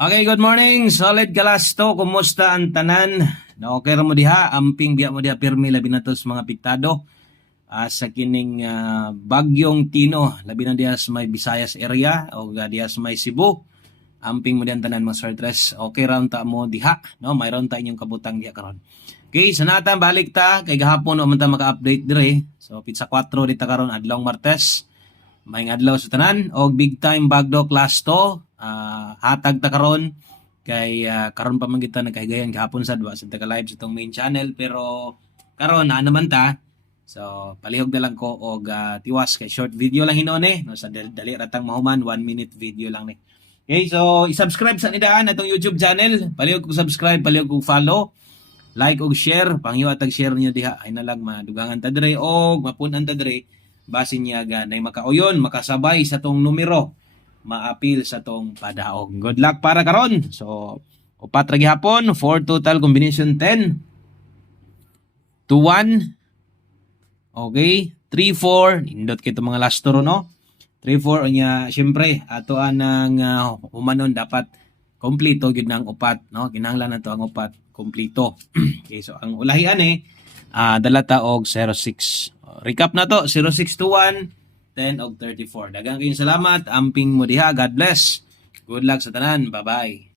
Okay, good morning. Solid Galasto, kumusta ang tanan? No, okay ra mo diha, amping biya mo diha pirmi labi na to sa mga piktado. Sa kining bagyong Tino, labi na diha sa may Visayas area o diha sa may Cebu. Amping mo diyan tanan mga sortres. Okay ra ta mo diha, no? Mayroon ta inyong kabutang diha karon. Okay, sa nata balik ta kay gahapon no man ta maka-update dire. So pizza 4 dita karon adlong Martes. Maayong adlaw sa tanan og big time bagdo class to. Hatag ta karon kay karon pa man kita nagkahigayon gahapon sa taga live sa itong main channel pero karon na naman ta. So palihog na lang ko og tiwas kay short video lang hinone no sa dali ratang mahuman 1 minute video lang ni. Okay, so i-subscribe sa nidaan atong YouTube channel. Palihog ko subscribe, palihog ko follow, like og share, panghiwa tag share niyo diha ay na lang madugangan ta dire og mapunan ta dire basin niya ganay makauyon makasabay sa tong numero maapil sa tong padaog. Good luck para karon. So upat ra gihapon, 4 total combination 10 to 1. Okay, 3-4 indot kay mga last turo no. 3-4 unya syempre ato anang humanon dapat kompleto gyud nang upat no. Kinahanglan nato ang upat kompleto. Okay, so ang ulahian dala ta og 06. Recap na to, 0621 10 og 34. Daghang kayong salamat, amping mo diha. God bless. Good luck sa tanan. Bye-bye.